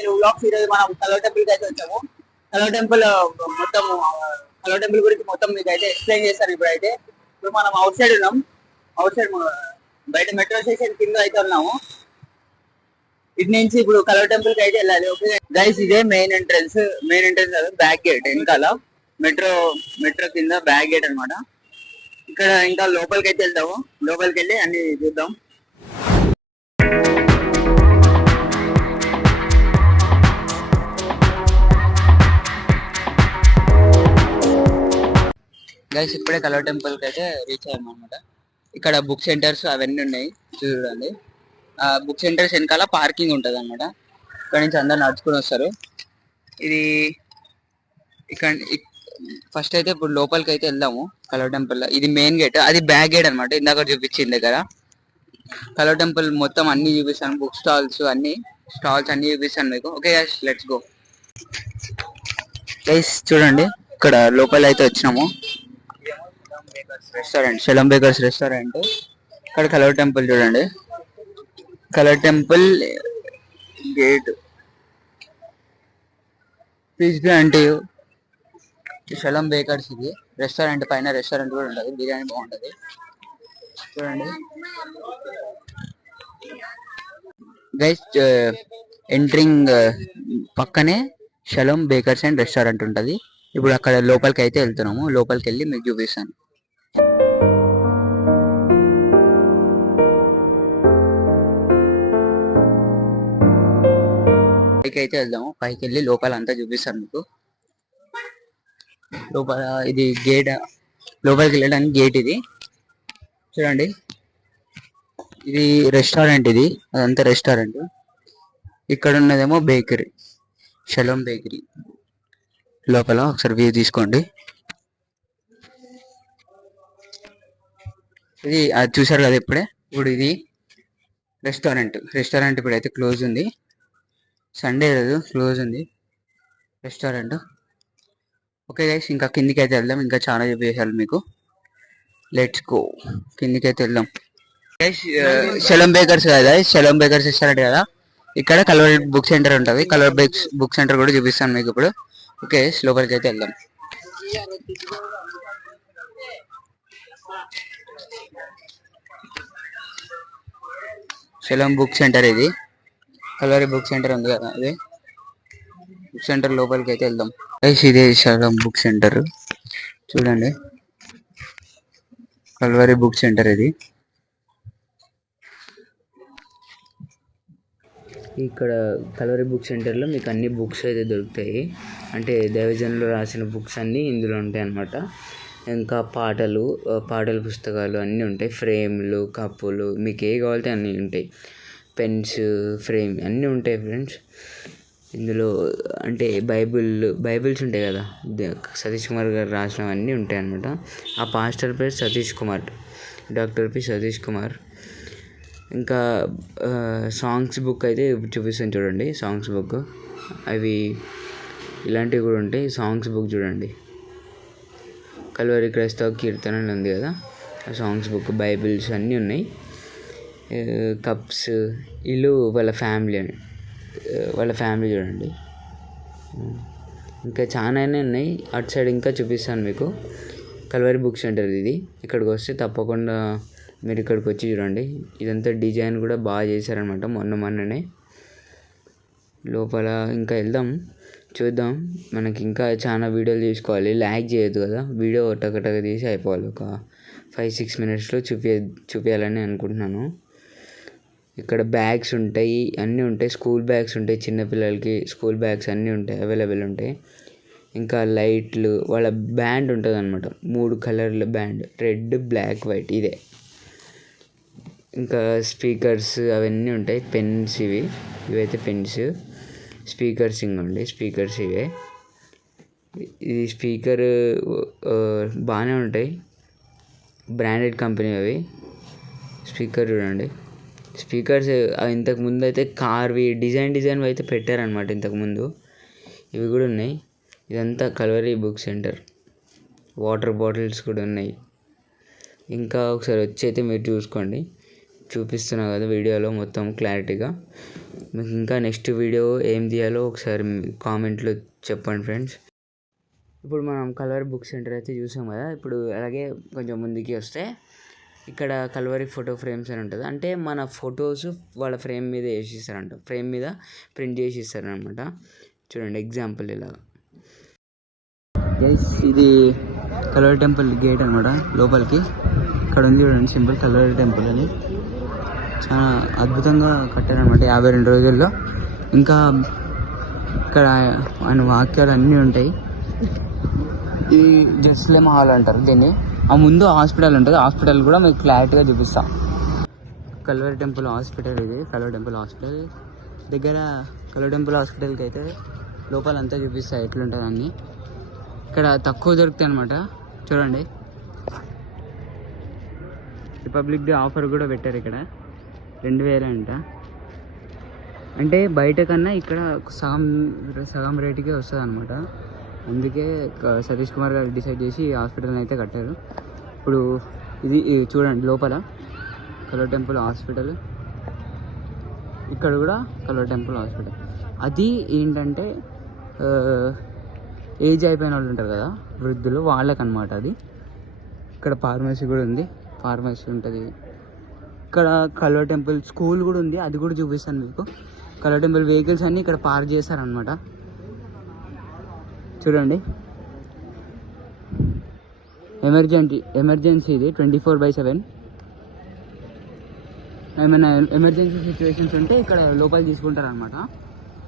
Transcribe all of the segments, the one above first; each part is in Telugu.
తెలుగు బ్లాగ్స్. ఈరోజు మనం కలవ టెంపుల్ కి అయితే వచ్చాము. కలవ టెంపుల్ మొత్తం కలవ టెంపుల్ గురించి మొత్తం మీకు అయితే ఎక్స్ప్లెయిన్ చేస్తాను. ఇప్పుడు మనం అవుట్ సైడ్ ఉన్నాం. అవుట్ సైడ్ బయట మెట్రో స్టేషన్ కింద అయితే ఉన్నాము. ఇటు నుంచి ఇప్పుడు కలవ టెంపుల్ కి అయితే వెళ్ళాలి. ఓకే గైస్, ఇదే మెయిన్ ఎంట్రన్స్. మెయిన్ ఎంట్రన్స్ కాదు, బ్యాక్ గేట్ వెనకాల. మెట్రో మెట్రో కింద బ్యాక్ గేట్ అనమాట. ఇక్కడ ఇంకా లోపలికి అయితే వెళ్తాము. లోపలికి వెళ్ళి అన్ని చూద్దాం. గైస్, ఇప్పుడే కలవ టెంపుల్ కి అయితే రీచ్ అయ్యాము అనమాట. ఇక్కడ బుక్ సెంటర్స్ అవన్నీ ఉన్నాయి, చూడండి. ఆ బుక్ సెంటర్స్ వెనకాల పార్కింగ్ ఉంటది అనమాట. ఇక్కడ నుంచి అందరు నడుచుకుని వస్తారు. ఇది ఇక్కడ ఫస్ట్ అయితే ఇప్పుడు లోపలికి అయితే వెళ్దాము. కలవ టెంపుల్ ఇది మెయిన్ గేట్, అది బ్యాక్ గేట్ అనమాట. ఇందాక చూపించింది దగ్గర కలవ టెంపుల్ మొత్తం అన్ని చూపిస్తాను. బుక్ స్టాల్స్ అన్ని చూపిస్తాను మీకు. Okay guys, let's go. Guys చూడండి, ఇక్కడ లోపల అయితే వచ్చినాము. రెస్టారెంట్, శలం బేకర్స్ రెస్టారెంట్. ఇక్కడ కలవ టెంపుల్ చూడండి. కలవ టెంపుల్ గేట్ ప్లీజ్ బి అంటే శలం బేకర్స్. ఇది రెస్టారెంట్, పైన రెస్టారెంట్ కూడా ఉంటుంది. బిర్యానీ బాగుంటది చూడండి. గైస్, ఎంట్రింగ్ పక్కనే శలం బేకర్స్ అండ్ రెస్టారెంట్ ఉంటది. ఇప్పుడు అక్కడ లోపలికి అయితే వెళ్తున్నాము. లోపలికి వెళ్ళి మీకు చూపిస్తాను. పైకి అయితే వెళ్దాము. పైకి వెళ్ళి లోపల అంతా చూపిస్తాను మీకు. లోపల ఇది గేట్, లోపలికి వెళ్ళడానికి గేట్ ఇది చూడండి. ఇది రెస్టారెంట్, ఇది అదంతా రెస్టారెంట్. ఇక్కడ ఉన్నదేమో బేకరీ, శలం బేకరీ. లోపల ఒకసారి వ్యూ తీసుకోండి. ఇది అది చూసారు కదా ఇప్పుడే. ఇప్పుడు ఇది రెస్టారెంట్ ఇప్పుడైతే క్లోజ్ ఉంది. సండే రోజు క్లోజ్ ఉంది రెస్టారెంట్. ఓకే గైస్, ఇంకా కిందికి అయితే వెళ్దాం. ఇంకా చాలా చూపించాలి మీకు. లెట్స్ గో, కిందికి అయితే వెళ్దాం. గైస్, శలం బేకర్స్ కదా, శలం బేకర్స్ రెస్టారెంట్ కదా. ఇక్కడ కలర్ బుక్ సెంటర్ ఉంటుంది. కలర్ బుక్ సెంటర్ కూడా చూపిస్తాను మీకు ఇప్పుడు. ఓకే, లోపలికి అయితే వెళ్దాం. శలం బుక్ సెంటర్, ఇది కలర్ బుక్ సెంటర్ ఉంది కదా, ఇది బుక్ సెంటర్. లోపలికి అయితే వెళ్దాం. ఇదే శలం బుక్ సెంటర్ చూడండి. కల్వరి బుక్ సెంటర్ ఇది. ఇక్కడ కలవరి బుక్ సెంటర్లో మీకు అన్ని బుక్స్ అయితే దొరుకుతాయి. అంటే దైవజనులు రాసిన బుక్స్ అన్నీ ఇందులో ఉంటాయి అన్నమాట. ఇంకా పాటల పుస్తకాలు అన్నీ ఉంటాయి. ఫ్రేమ్లు, కప్పులు, మీకు ఏ కావాలితే అన్నీ ఉంటాయి. పెన్స్, ఫ్రేమ్ అన్నీ ఉంటాయి ఫ్రెండ్స్ ఇందులో. అంటే బైబిల్స్ ఉంటాయి కదా, సతీష్ కుమార్ గారు రాసినవన్నీ ఉంటాయి అన్నమాట. ఆ పాస్టర్ పేరు సతీష్ కుమార్, డాక్టర్ పి సతీష్ కుమార్. ఇంకా సాంగ్స్ బుక్ అయితే చూపిస్తాను చూడండి. సాంగ్స్ బుక్ అవి ఇలాంటివి కూడా ఉంటాయి. సాంగ్స్ బుక్ చూడండి. కల్వరి క్రైస్తవ కీర్తనలు ఉంది కదా, ఆ సాంగ్స్ బుక్, బైబిల్స్ అన్నీ ఉన్నాయి. కప్స్, వీళ్ళు వాళ్ళ ఫ్యామిలీ చూడండి. ఇంకా చాలానే ఉన్నాయి. అటు సైడ్ ఇంకా చూపిస్తాను మీకు. కల్వరి బుక్ సెంటర్ ఇది. ఇక్కడికి వస్తే తప్పకుండా మీరు ఇక్కడికి వచ్చి చూడండి. ఇదంతా డిజైన్ కూడా బాగా చేశారనమాట మొన్ననే. లోపల ఇంకా వెళ్దాం, చూద్దాం. మనకి ఇంకా చాలా వీడియోలు తీసుకోవాలి, ల్యాగ్ చేయొద్దు కదా. వీడియో టక తీసి అయిపోవాలి. ఒక 5-6 మినిట్స్లో చూపించాలని అనుకుంటున్నాను. ఇక్కడ బ్యాగ్స్ ఉంటాయి, అన్నీ ఉంటాయి. స్కూల్ బ్యాగ్స్ ఉంటాయి, చిన్నపిల్లలకి స్కూల్ బ్యాగ్స్ అన్నీ ఉంటాయి, అవైలబుల్ ఉంటాయి. ఇంకా లైట్లు, వాళ్ళ బ్యాండ్ ఉంటుంది అనమాట, 3 కలర్ల బ్యాండ్, రెడ్, బ్లాక్, వైట్. ఇదే. ఇంకా స్పీకర్స్ అవన్నీ ఉంటాయి. పెన్స్, ఇవైతే పెన్స్. స్పీకర్స్ ఇంకోండి, స్పీకర్స్ ఇవే. ఇది స్పీకర్ బాగానే ఉంటాయి, బ్రాండెడ్ కంపెనీ అవి. స్పీకర్ చూడండి. స్పీకర్స్ ఇంతకుముందు అయితే కార్వి డిజైన్ అయితే పెట్టారనమాట ఇంతకుముందు. ఇవి కూడా ఉన్నాయి. ఇదంతా Calvary book centre. Water bottles కూడా ఉన్నాయి. ఇంకా ఒకసారి వచ్చి అయితే మీరు చూసుకోండి. చూపిస్తున్నా కదా వీడియోలో మొత్తం క్లారిటీగా. మీకు ఇంకా నెక్స్ట్ వీడియో ఏం తీయాలో ఒకసారి కామెంట్లో చెప్పండి ఫ్రెండ్స్. ఇప్పుడు మనం కల్వరి బుక్ సెంటర్ అయితే చూసాం కదా. ఇప్పుడు అలాగే కొంచెం ముందుకి వస్తే ఇక్కడ కల్వరి ఫోటో ఫ్రేమ్స్ అని ఉంటుంది. అంటే మన ఫొటోస్ వాళ్ళ ఫ్రేమ్ మీద వేసిస్తారంట, ఫ్రేమ్ మీద ప్రింట్ చేసి ఇస్తారనమాట. చూడండి ఎగ్జాంపుల్ ఇలా. ఇది కల్వరి టెంపుల్ గేట్ అనమాట లోపలికి. ఇక్కడ ఉంది చూడండి సింపుల్ కల్వరి టెంపుల్ అని. చాలా అద్భుతంగా కట్టారనమాట 52 రోజుల్లో. ఇంకా ఇక్కడ ఆయన వాక్యాలు అన్నీ ఉంటాయి. ఈ జెరూసలేం హాల్ అంటారు దీన్ని. ఆ ముందు హాస్పిటల్ ఉంటుంది, హాస్పిటల్ కూడా మీకు క్లారిటీగా చూపిస్తాం. కల్వరి టెంపుల్ హాస్పిటల్ ఇది. కల్వరి టెంపుల్ హాస్పిటల్ దగ్గర కల్వరి టెంపుల్ హాస్పిటల్కి అయితే లోపలంతా చూపిస్తాయి ఎట్లుంటుంది అన్నీ. ఇక్కడ తక్కువ దొరుకుతాయి అనమాట. చూడండి రిపబ్లిక్ డే ఆఫర్ కూడా పెట్టారు. ఇక్కడ 2000 అంట. అంటే బయట కన్నా ఇక్కడ సగం రేటుకే వస్తుంది అనమాట. అందుకే సతీష్ కుమార్ గారు డిసైడ్ చేసి హాస్పిటల్ని అయితే కట్టారు. ఇప్పుడు ఇది చూడండి లోపల కల్వరి టెంపుల్ హాస్పిటల్. ఇక్కడ కూడా కల్వరి టెంపుల్ హాస్పిటల్. అది ఏంటంటే ఏజ్ అయిపోయిన వాళ్ళు ఉంటారు కదా వృద్ధులు, వాళ్ళకన్నమాట అది. ఇక్కడ ఫార్మసీ కూడా ఉంది, ఫార్మసీ ఉంటుంది. ఇక్కడ కల్వరి టెంపుల్ స్కూల్ కూడా ఉంది, అది కూడా చూపిస్తాను మీకు. కల్వరి టెంపుల్ వెహికల్స్ అన్నీ ఇక్కడ పార్క్ చేస్తారనమాట. చూడండి ఎమర్జెన్సీ ఇది 24/7. ఏమైనా ఎమర్జెన్సీ సిచ్యువేషన్స్ ఉంటే ఇక్కడ లోపల తీసుకుంటారు అనమాట.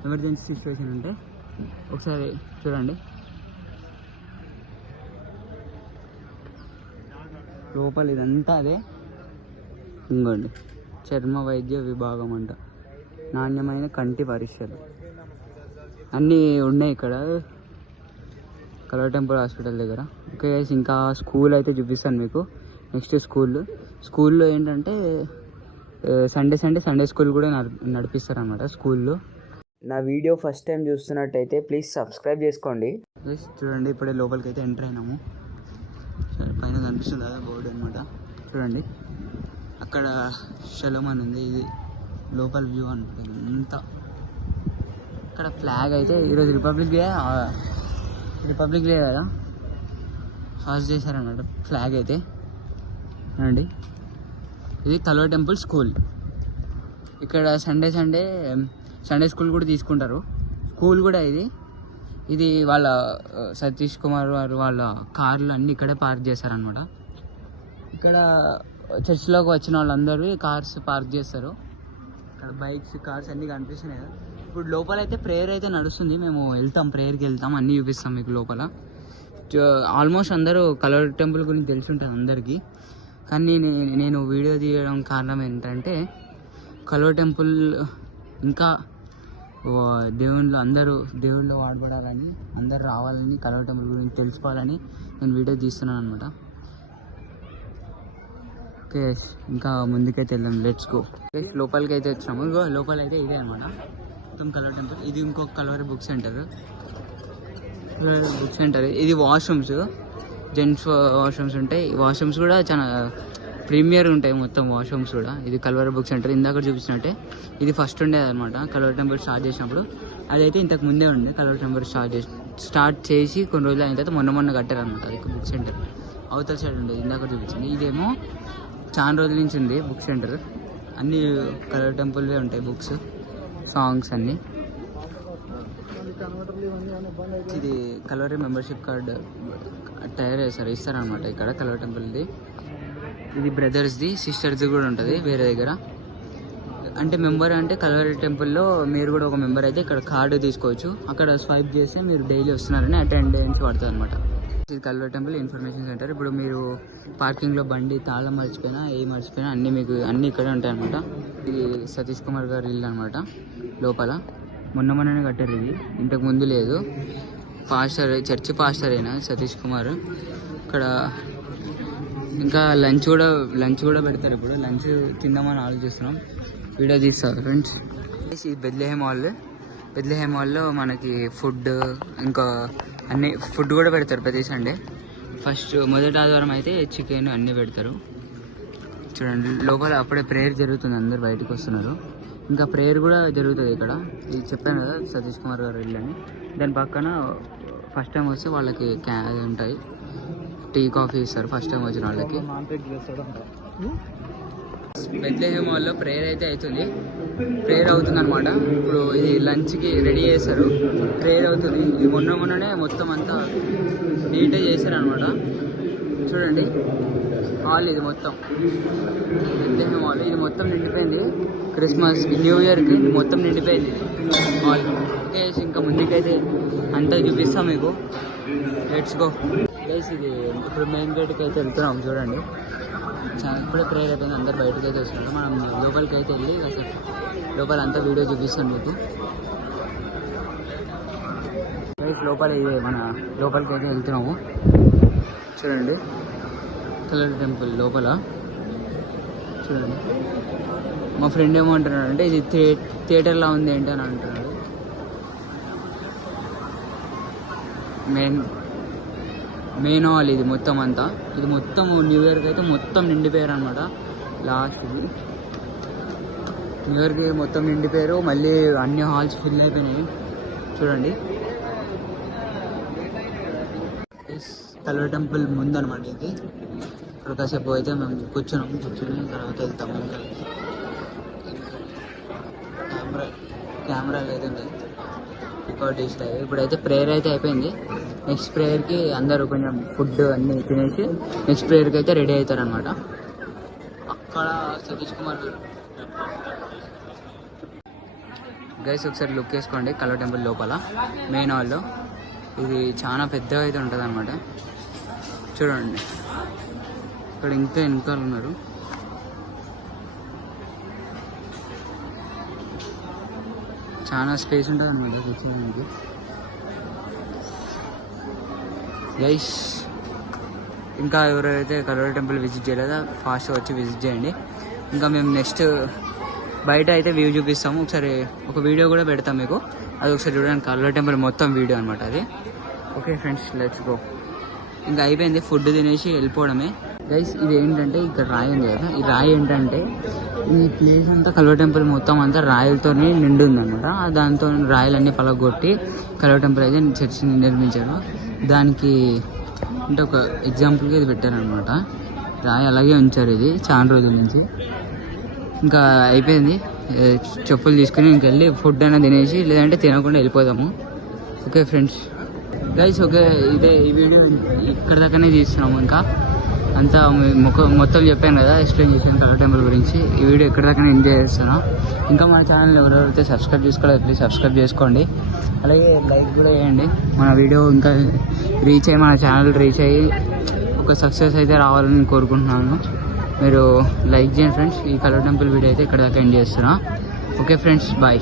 ఎమర్జెన్సీ సిచ్యువేషన్ ఉంటే ఒకసారి చూడండి లోపల ఇదంతా అదే. ఇంకోండి చర్మ వైద్య విభాగం అంట, నాణ్యమైన కంటి పరీక్షలు అన్నీ ఉన్నాయి ఇక్కడ కల్వరి టెంపుల్ హాస్పిటల్ దగ్గర. ఓకే గైస్, ఇంకా స్కూల్ అయితే చూపిస్తాను మీకు. నెక్స్ట్ స్కూల్లో ఏంటంటే సండే స్కూల్ కూడా నడిపిస్తారు అనమాట స్కూల్లో. నా వీడియో ఫస్ట్ టైం చూస్తున్నట్టయితే ప్లీజ్ సబ్స్క్రైబ్ చేసుకోండి. చూడండి ఇప్పుడే లోపలికి అయితే ఎంటర్ అయినాము. సరే పైన కనిపిస్తుంది కదా బోర్డు అనమాట. చూడండి అక్కడ షలోమ్ అని ఉంది, ఇది లోపల వ్యూ అనమాట. అంతా ఇక్కడ ఫ్లాగ్ అయితే ఈరోజు రిపబ్లిక్ డే కదా, ఫాస్ట్ చేశారన్నమాట ఫ్లాగ్ అయితే. అండి ఇది కల్వరి టెంపుల్ స్కూల్. ఇక్కడ సండే స్కూల్ కూడా తీసుకుంటారు. స్కూల్ కూడా ఇది వాళ్ళ సతీష్ కుమార్ గారు వాళ్ళ కార్లు అన్నీ ఇక్కడే పార్క్ చేశారనమాట. ఇక్కడ చర్చిలోకి వచ్చిన వాళ్ళందరూ కార్స్ పార్క్ చేస్తారు. ఇక్కడ బైక్స్ కార్స్ అన్నీ కనిపిస్తున్నాయి కదా. ఇప్పుడు లోపల అయితే ప్రేయర్ అయితే నడుస్తుంది, మేము ప్రేయర్కి వెళ్తాం, అన్నీ చూపిస్తాం మీకు లోపల. ఆల్మోస్ట్ అందరూ కల్వరి టెంపుల్ గురించి తెలిసి ఉంటుంది అందరికీ. కానీ నేను వీడియో తీయడం కారణం ఏంటంటే కల్వరి టెంపుల్ ఇంకా దేవుళ్ళు వాడబడాలని, అందరూ రావాలని, కల్వరి టెంపుల్ గురించి తెలుసుకోవాలని నేను వీడియో తీస్తున్నాను అనమాట. ఓకే ఇంకా ముందుకైతే వెళ్దాం, లెట్స్ గో. లోపలికి అయితే వచ్చినాము. లోపల అయితే ఇదే అనమాట మొత్తం కల్వరి టెంపుల్. ఇది ఇంకొక కల్వరి బుక్ సెంటర్. ఇది వాష్రూమ్స్, జెంట్స్ వాష్రూమ్స్ ఉంటాయి. వాష్రూమ్స్ కూడా చాలా ప్రీమియర్ ఉంటాయి మొత్తం వాష్రూమ్స్ కూడా. ఇది కల్వరి బుక్ సెంటర్. ఇందాక చూపించినట్టే ఇది ఫస్ట్ ఉండేది అనమాట కల్వరి టెంపుల్ స్టార్ట్ చేసినప్పుడు. అదైతే ఇంతకు ముందే ఉండే. కల్వరి టెంపుల్ స్టార్ట్ చేసి కొన్ని రోజులు అయిన తర్వాత మొన్న కట్టారనమాట అది బుక్ సెంటర్. అవతల సైడ్ ఉండేది ఇందాక చూపించింది. ఇదేమో చాలా రోజుల నుంచి ఉంది బుక్ సెంటర్. అన్నీ కల్వరి టెంపుల్వే ఉంటాయి, బుక్స్, సాంగ్స్ అన్నీ. ఇది కల్వరి మెంబర్షిప్ కార్డు తయారు చేస్తారు, ఇస్తారనమాట ఇక్కడ కల్వరి టెంపుల్ది. ఇది బ్రదర్స్ది, సిస్టర్స్ది కూడా ఉంటుంది వేరే దగ్గర. అంటే మెంబర్ అంటే కల్వరి టెంపుల్లో మీరు కూడా ఒక మెంబర్ అయితే ఇక్కడ కార్డు తీసుకోవచ్చు. అక్కడ స్వైప్ చేస్తే మీరు డైలీ వస్తున్నారని అటెండెన్స్ పడుతుంది అనమాట. ఇది కల్వరి టెంపుల్ ఇన్ఫర్మేషన్ సెంటర్. ఇప్పుడు మీరు పార్కింగ్లో బండి తాళం మర్చిపోయినా అన్నీ ఇక్కడే ఉంటాయి అనమాట. ఇది సతీష్ కుమార్ గారి ఇల్లు అనమాట. లోపల మొన్ననే కట్టారు ఇది, ఇంతకు ముందు లేదు. చర్చి పాస్టర్ అయినా సతీష్ కుమార్. ఇక్కడ ఇంకా లంచ్ కూడా పెడతారు. ఇప్పుడు లంచ్ తిందామని ఆలోచిస్తున్నాం, వీడియో తీస్తారు ఫ్రెండ్స్. ఇది బెత్లెహేమ్ హాల్లో మనకి ఫుడ్, ఇంకా అన్ని ఫుడ్ కూడా పెడతారు ప్రతి సండే. మొదటి ఆదివారం అయితే చికెన్ అన్నీ పెడతారు. చూడండి లోపల అప్పుడే ప్రేయర్ జరుగుతుంది, అందరు బయటకు వస్తున్నారు. ఇంకా ప్రేయర్ కూడా జరుగుతుంది ఇక్కడ. ఇది చెప్పాను కదా సతీష్ కుమార్ గారు ఇల్లు అని. దాని పక్కన ఫస్ట్ టైం వస్తే వాళ్ళకి ఉంటాయి, టీ కాఫీ ఇస్తారు ఫస్ట్ టైం వచ్చిన వాళ్ళకి. బెత్లెహేమ్ హాల్లో ప్రేయర్ అయితే అవుతుంది, ప్రేయర్ అవుతుంది అనమాట. ఇప్పుడు ఇది లంచ్కి రెడీ చేస్తారు, ప్రేయర్ అవుతుంది. ఇది మొన్ననే మొత్తం అంతా నీట్గా చేశారు అనమాట. చూడండి హాల్ ఇది మొత్తం, బెత్లెహేమ్ హాల్ ఇది మొత్తం నిండిపోయింది. క్రిస్మస్కి న్యూ ఇయర్కి మొత్తం నిండిపోయింది హాల్. ఓకే ఇంకా ముందుకైతే అంతా చూపిస్తాం మీకు. Let's go guys. ఇది ఇప్పుడు మెయిన్ గేట్కి అయితే వెళ్తున్నాం. చూడండి ఇప్పుడే ప్రేయర్ అయిపోయింది, అందరు బయటకు అయితే వస్తున్నారు. మనం లోపలికి అయితే వెళ్ళి అసలు లోపల అంతా వీడియో చూపిస్తాను మీకు. లోపల ఇది మన లోపలికి అయితే వెళ్తున్నాము. చూడండి కలర్ టెంపుల్ లోపల. చూడండి మా ఫ్రెండ్ ఏమంటున్నాడు అంటే ఇది థియేటర్లా ఉంది ఏంటి అని అంటున్నాడు. మెయిన్ హాల్ ఇది మొత్తం అంతా. ఇది మొత్తం న్యూ ఇయర్కి అయితే మొత్తం నిండిపోయారు అనమాట. లాస్ట్ న్యూ ఇయర్కి మొత్తం నిండిపోయారు, మళ్ళీ అన్ని హాల్స్ ఫుల్ అయిపోయినాయి. చూడండి కలర్ టెంపుల్ ముందు అనమాట ఇది. ఇప్పుడు కాసేపు అయితే మేము కూర్చుని తర్వాత వెళ్తాము. కెమెరాలు అయితే ఉన్నాయి, రికార్డ్ చేస్తాయి. ఇప్పుడైతే ప్రేయర్ అయితే అయిపోయింది. నెక్స్ట్ ప్రేయర్కి అందరూ కొంచెం ఫుడ్ అన్నీ తినేసి నెక్స్ట్ ప్రేయర్కి అయితే రెడీ అవుతారనమాట. అక్కడ సతీష్ కుమార్ గారు గైస్ ఒకసారి లుక్ వేసుకోండి కలర్ టెంపుల్ లోపల మెయిన్ హాల్లో. ఇది చాలా పెద్దగా అయితే ఉంటుంది అనమాట. చూడండి ఇక్కడ ఇంకా వెనకాల ఉన్నారు. చాలా స్పేస్ ఉంటుంది అనమాట కూర్చోడానికి. గైస్ ఇంకా ఎవరైతే కలర్ టెంపుల్ విజిట్ చేయలేదో ఫాస్ట్గా వచ్చి విజిట్ చేయండి. ఇంకా మేము నెక్స్ట్ బయట అయితే వ్యూ చూపిస్తాము. ఒకసారి ఒక వీడియో కూడా పెడతాం మీకు, అది ఒకసారి చూడండి. కలర్ టెంపుల్ మొత్తం వీడియో అనమాట అది. Okay friends let's go. ఇంకా అయిపోయింది, ఫుడ్ తినేసి వెళ్ళిపోవడమే. గైస్ ఇది ఏంటంటే ఇక్కడ రాయి ఉంది కదా, ఈ రాయి ఏంటంటే ఈ ప్లేస్ అంతా కలవ టెంపుల్ మొత్తం అంతా రాయలతో నిండి ఉందన్నమాట. దాంతో రాయలన్నీ పలగొట్టి కలవ టెంపుల్ అయితే చర్చిని నిర్మించారు. దానికి అంటే ఒక ఎగ్జాంపుల్గా ఇది పెట్టారనమాట. రాయి అలాగే ఉంచారు ఇది చాలా రోజుల నుంచి. ఇంకా అయిపోయింది, చెప్పులు తీసుకుని ఇంకెళ్ళి ఫుడ్ అయినా తినేసి లేదంటే తినకుండా వెళ్ళిపోదాము. ఓకే ఫ్రెండ్స్ గైస్ ఓకే ఇదే ఈ వీడియో ఇక్కడ దాకానే తీస్తున్నాము. ఇంకా అంతా మొత్తం చెప్పాను కదా, ఎక్స్ప్లెయిన్ చేశాను కలర్ టెంపుల్ గురించి. ఈ వీడియో ఇక్కడ దాకా ఎంజాయ్ చేస్తున్నా. ఇంకా మన ఛానల్ ఎవరెవరైతే సబ్స్క్రైబ్ చేసుకోలేదు ప్లీజ్ సబ్స్క్రైబ్ చేసుకోండి, అలాగే లైక్ కూడా చేయండి. మన వీడియో ఇంకా రీచ్ అయ్యి మన ఛానల్ రీచ్ అయ్యి ఒక సక్సెస్ అయితే రావాలని కోరుకుంటున్నాను. మీరు లైక్ చేయండి ఫ్రెండ్స్. ఈ కలర్ టెంపుల్ వీడియో అయితే ఇక్కడ దాకా ఎండ్ చేస్తున్నా. Okay friends bye.